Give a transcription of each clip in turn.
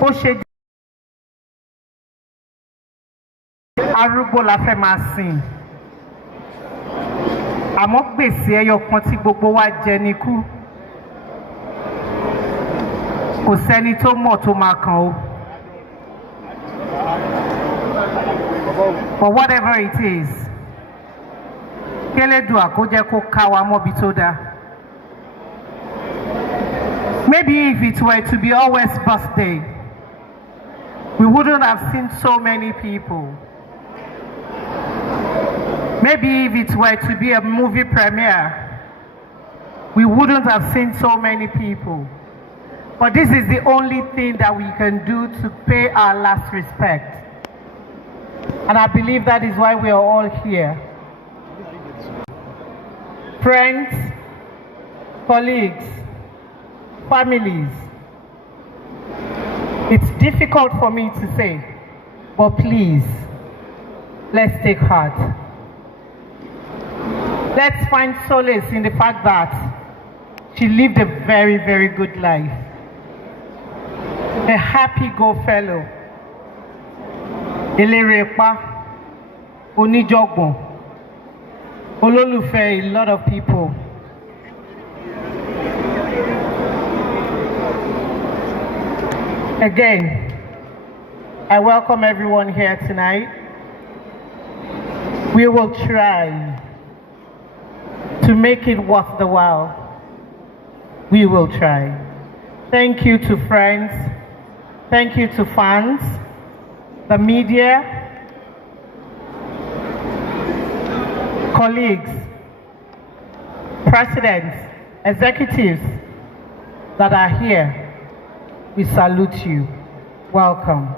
ó ṣe arúgbó la fẹ́ máa sìn àmọ́ gbèsè ẹyọ kan tí gbogbo wa jẹ ní kú kò sẹ́ni tó mọ̀ tó máa kàn ó. But whatever it is, kélédùà kó jẹ́ kó ká wa mọ́bi tó dáa. Maybe if it were to be Allwell's birthday, we wouldn't have seen so many people. Maybe if it were to be a movie premiere, we wouldn't have seen so many people. But this is the only thing that we can do to pay our last respect. And I believe that is why we are all here. Friends, colleagues, families, it's difficult for me to say, but please, let's take heart. Let's find solace in the fact that she lived a very, very good life. A happy go-fellow. Elerepa, oníjọ̀gbọ̀n, olólùfẹ́ a lot of people. Again, I welcome everyone here tonight. We will try to make it worth the while. We will try. Thank you to friends. Thank you to fans, the media, colleagues, presidents, executives that are here. We salute you. Welcome.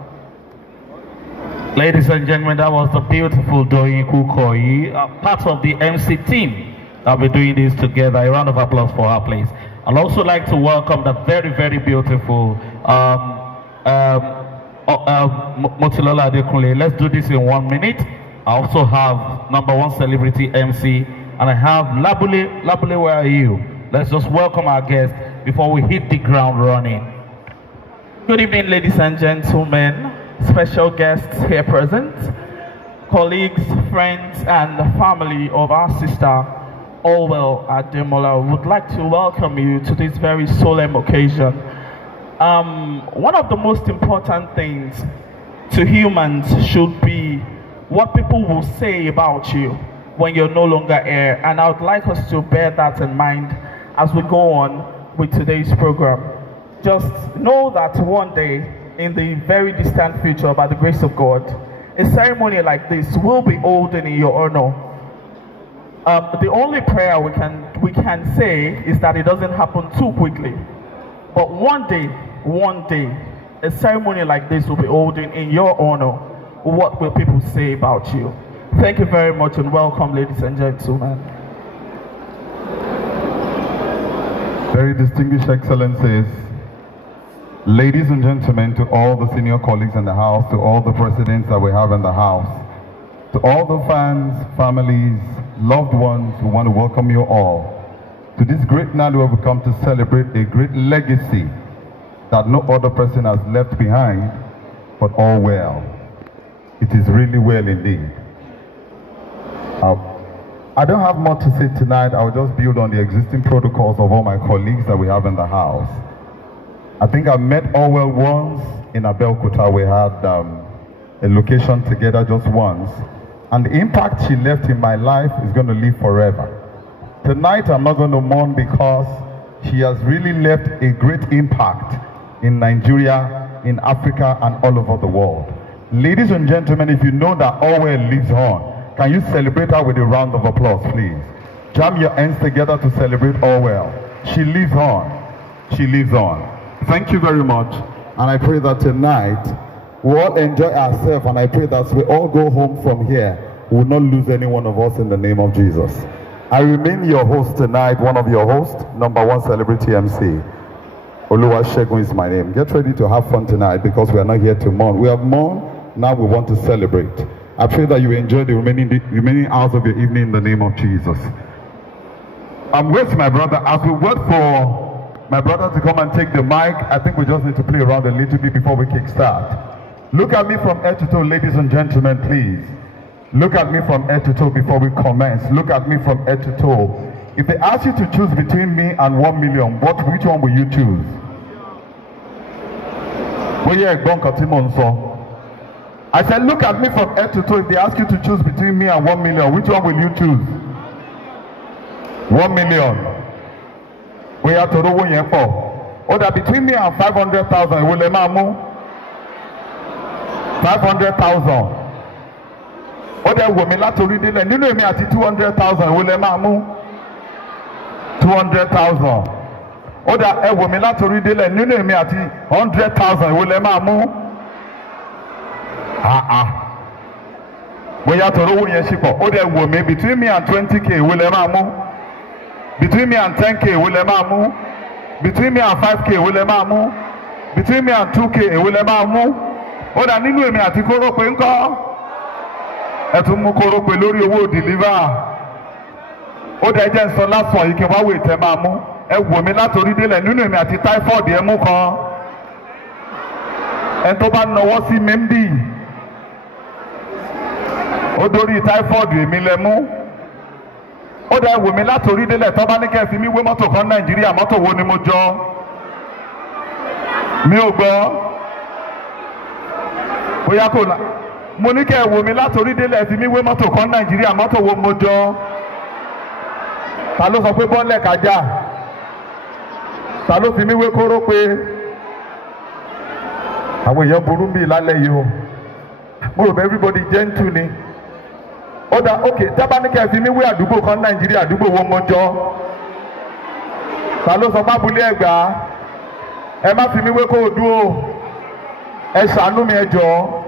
Ladies and gentlemen, that was the beautiful Doyin Kukoyi, part of the MC team that will be doing this together. A round of applause for her, please. I'd also like to welcome the very, very beautiful Motilola Adekunle. Let's do this in 1 minute. I also have #1 celebrity MC, and I have Labule. Labule, where are you? Let's just welcome our guest before we hit the ground running. Good evening, ladies and gentlemen, special guests here present, colleagues, friends, and the family of our sister, Allwell Ademola. Would like to welcome you to this very solemn occasion. One of the most important things to humans should be what people will say about you when you're no longer here, and I would like us to bear that in mind as we go on with today's program. Just know that one day, in the very distant future, by the grace of God, a ceremony like this will be holding in your honor. The only prayer we can say is that it doesn't happen too quickly. But one day, a ceremony like this will be holding in your honor. What will people say about you? Thank you very much and welcome, ladies and gentlemen. Very distinguished excellencies, ladies and gentlemen, to all the senior colleagues in the house, to all the presidents that we have in the house, to all the fans, families, loved ones, we want to welcome you all to this great night where we come to celebrate a great legacy that no other person has left behind, but all well. It is really well indeed. I don't have much to say tonight. I'll just build on the existing protocols of all my colleagues that we have in the house. I think I met Allwell once in Abeokuta. We had a location together just once. And the impact she left in my life is going to live forever. Tonight I'm not going to mourn because she has really left a great impact in Nigeria, in Africa, and all over the world. Ladies and gentlemen, if you know that Allwell lives on, can you celebrate her with a round of applause, please? Jam your hands together to celebrate Allwell. She lives on. She lives on. Thank you very much. And I pray that tonight we all enjoy ourselves, and I pray that as we all go home from here, we will not lose any one of us in the name of Jesus. I remain your host tonight, one of your hosts, #1 celebrity MC. Oluwasegun is my name. Get ready to have fun tonight because we are not here to mourn. We have mourned, now we want to celebrate. I pray that you enjoy the remaining hours of your evening in the name of Jesus. I'm with my brother as we wait for my brother to come and take the mic. I think we just need to play around a little bit before we kickstart. Look at me from head to toe, ladies and gentlemen, please. Look at me from head to toe before we commence. Look at me from head to toe. If they ask you to choose between me and 1 million, which one will you choose? I said, look at me from head to toe. If they ask you to choose between me and 1 million, which one will you choose? 1 million. We are to or that between me and 500,000, will they move? 500,000. Or that women like to read it, and you know me at 200,000, will they move? 200,000. Or that a woman like to read it, and you know me at 100,000, will they move? We are to know when you or that woman between me and 20k, will they move? Between me and 10k, will they move? Between me and 5k, will they move? Between me and 2k, will they move? Or that you know me at Koro Penko? Etumukoro Pelori will deliver. Or that just the last one, you can wait a mamu. A woman not to read it, and you know me at the typhoid, the Emuka. And to ban no what's in Membi. Odori typhoid, Milemu. Or that woman not to read it, Tobanica, if you want to come Nigeria, Moto Wonimojo. Milgo. We are going. Monica women la tori de le fi mi we moto kan Nigeria moto wo mojo ta ló sọ pé bonle kaja ta ló fi mi we koro pé àwọn èèyàn burú bí lálẹ́ yìí o mo rò everybody gentle ni ó dá okay tá bá ní kẹ́ fi mi we àdúgbò kan Nigeria àdúgbò wo mojo ta ló sọ pa bule Ẹ̀gbá ẹ má fi mi we ko Odu o ẹ ṣàánú mi ẹ jọ̀ọ́.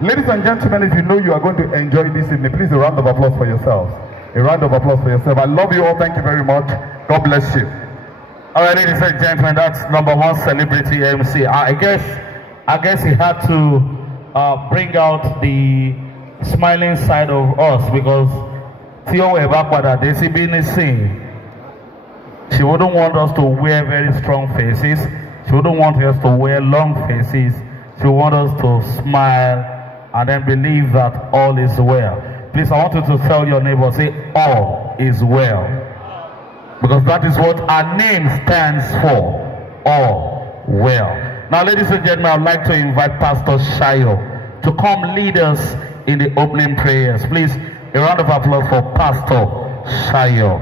Ladies and gentlemen, if you know you are going to enjoy this evening, please a round of applause for yourselves. A round of applause for yourself. I love you all. Thank you very much. God bless you. All right, ladies and gentlemen, that's number one celebrity MC. I guess he had to bring out the smiling side of us because Theo Ebakwada, she wouldn't want us to wear very strong faces. She wouldn't want us to wear long faces. She wants us to smile and then believe that all is well. Please, I want you to tell your neighbor, say, all is well. Because that is what our name stands for. All well. Now, ladies and gentlemen, I would like to invite Pastor Shayo to come lead us in the opening prayers. Please, a round of applause for Pastor Shayo.